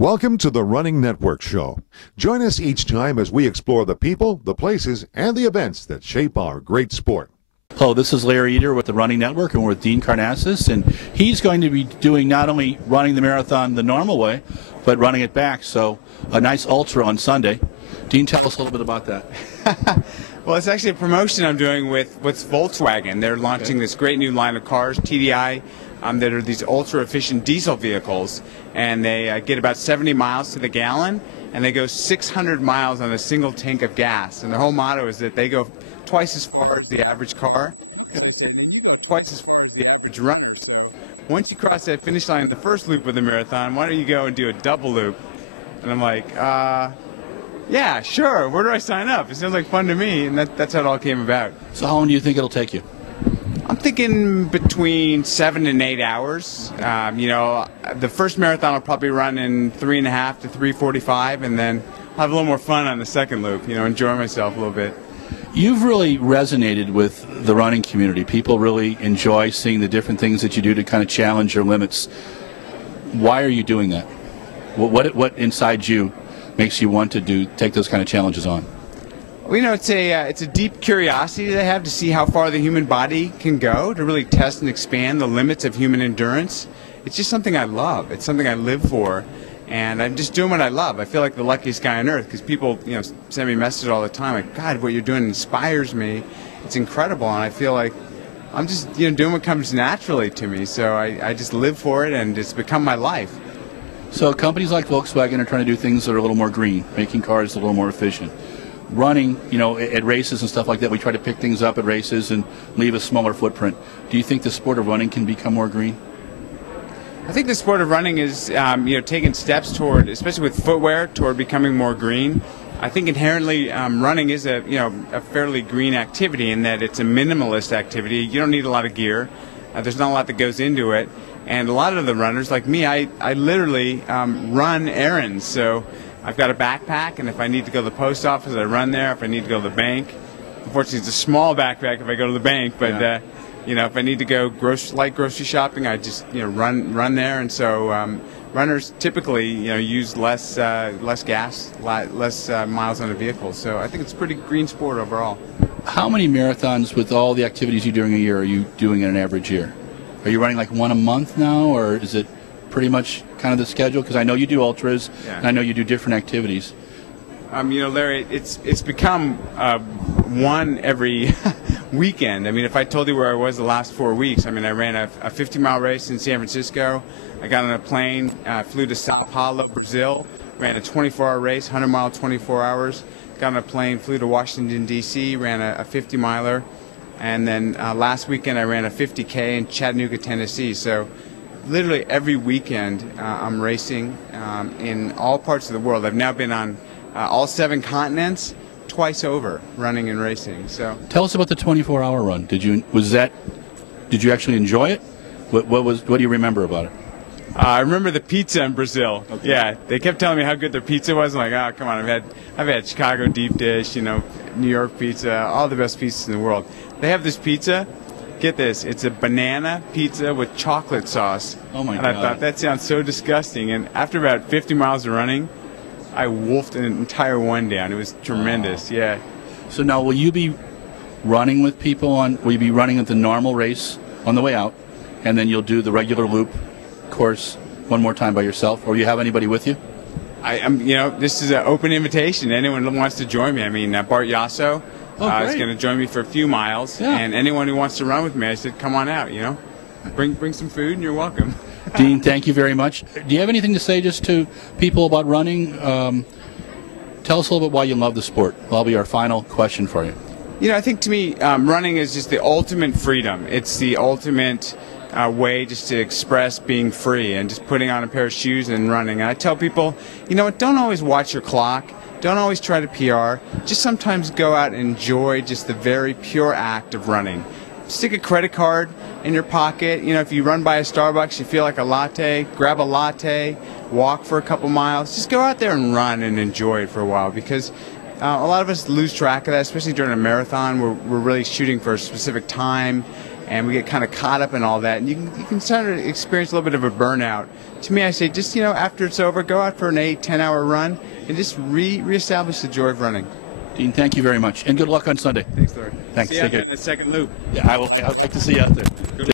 Welcome to the Running Network Show. Join us each time as we explore the people, the places, and the events that shape our great sport. Hello, this is Larry Eder with the Running Network, and we're with Dean Karnazes, and he's going to be doing not only running the marathon the normal way, but running it back, so a nice ultra on Sunday. Dean, tell us a little bit about that. Well, it's actually a promotion I'm doing with Volkswagen. They're launching this great new line of cars, TDI, that are these ultra-efficient diesel vehicles, and they get about 70 miles to the gallon, and they go 600 miles on a single tank of gas. And the whole motto is that they go twice as far as the average car, twice as far as the average runner. Once you cross that finish line in the first loop of the marathon, why don't you go and do a double loop? And I'm like, yeah, sure, where do I sign up? It sounds like fun to me, and that's how it all came about. So how long do you think it'll take you? I'm thinking between 7 and 8 hours. The first marathon I'll probably run in 3.5 to 3:45, and then I'll have a little more fun on the second loop, enjoy myself a little bit. You've really resonated with the running community. People really enjoy seeing the different things that you do to kind of challenge your limits. Why are you doing that? What inside you makes you want to take those kind of challenges on? Well, it's a deep curiosity that I have to see how far the human body can go, to really test and expand the limits of human endurance. It's just something I love. It's something I live for, and I'm just doing what I love. I feel like the luckiest guy on earth, because people, send me messages all the time, like, God, what you're doing inspires me. It's incredible, and I feel like I'm just, doing what comes naturally to me. So I just live for it, and it's become my life. So companies like Volkswagen are trying to do things that are a little more green, making cars a little more efficient. Running, at races and stuff like that, we try to pick things up at races and leave a smaller footprint. Do you think the sport of running can become more green? I think the sport of running is, taking steps toward, especially with footwear, toward becoming more green. I think inherently running is a fairly green activity in that it's a minimalist activity. You don't need a lot of gear. There's not a lot that goes into it. And a lot of the runners, like me, I literally run errands. So I've got a backpack, and if I need to go to the post office, I run there. If I need to go to the bank, unfortunately, it's a small backpack if I go to the bank. But if I need to go light grocery shopping, I just run there. And so runners typically use less gas, less miles on a vehicle. So I think it's a pretty green sport overall. How many marathons, with all the activities you're doing a year, are you doing in an average year? Are you running like one a month now, or is it pretty much kind of the schedule? Because I know you do ultras, and I know you do different activities. Larry, it's become one every weekend. I mean, if I told you where I was the last 4 weeks, I ran a 50-mile race in San Francisco. I got on a plane, flew to Sao Paulo, Brazil, ran a 24-hour race, 100-mile, 24 hours. Got on a plane, flew to Washington, D.C., ran a 50-miler. And then last weekend I ran a 50K in Chattanooga, Tennessee. So literally every weekend I'm racing in all parts of the world. I've now been on all 7 continents twice over, running and racing. So tell us about the 24-hour run. Did you actually enjoy it? What do you remember about it? I remember the pizza in Brazil. Okay. Yeah, they kept telling me how good their pizza was. I'm like, oh, come on, I've had Chicago deep dish, New York pizza, all the best pizzas in the world. They have this pizza. Get this, it's a banana pizza with chocolate sauce. Oh my God. And I thought, that sounds so disgusting. And after about 50 miles of running, I wolfed an entire one down. It was tremendous. Yeah. So now, will you be running with people will you be running at the normal race on the way out, and then you'll do the regular loop course one more time by yourself, or you have anybody with you? This is an open invitation. Anyone who wants to join me. Bart Yasso is going to join me for a few miles, and anyone who wants to run with me, I said, come on out. Bring some food, and you're welcome. Dean, thank you very much. Do you have anything to say just to people about running? Tell us a little bit why you love the sport. That'll be our final question for you. I think to me, running is just the ultimate freedom. It's the ultimate way just to express being free and just putting on a pair of shoes and running. And I tell people, don't always watch your clock. Don't always try to PR. Just sometimes go out and enjoy just the very pure act of running. Stick a credit card in your pocket. If you run by a Starbucks, you feel like a latte, grab a latte, walk for a couple miles. Just go out there and run and enjoy it for a while, because a lot of us lose track of that, especially during a marathon. We're really shooting for a specific time, and we get kind of caught up in all that, and you can start to experience a little bit of a burnout. To me, I say just, after it's over, go out for an 8-10 hour run and just reestablish the joy of running. Dean, thank you very much, and good luck on Sunday. Thanks, Lord. Thanks. See you out there in the second loop. Yeah, I'd like to see you out there.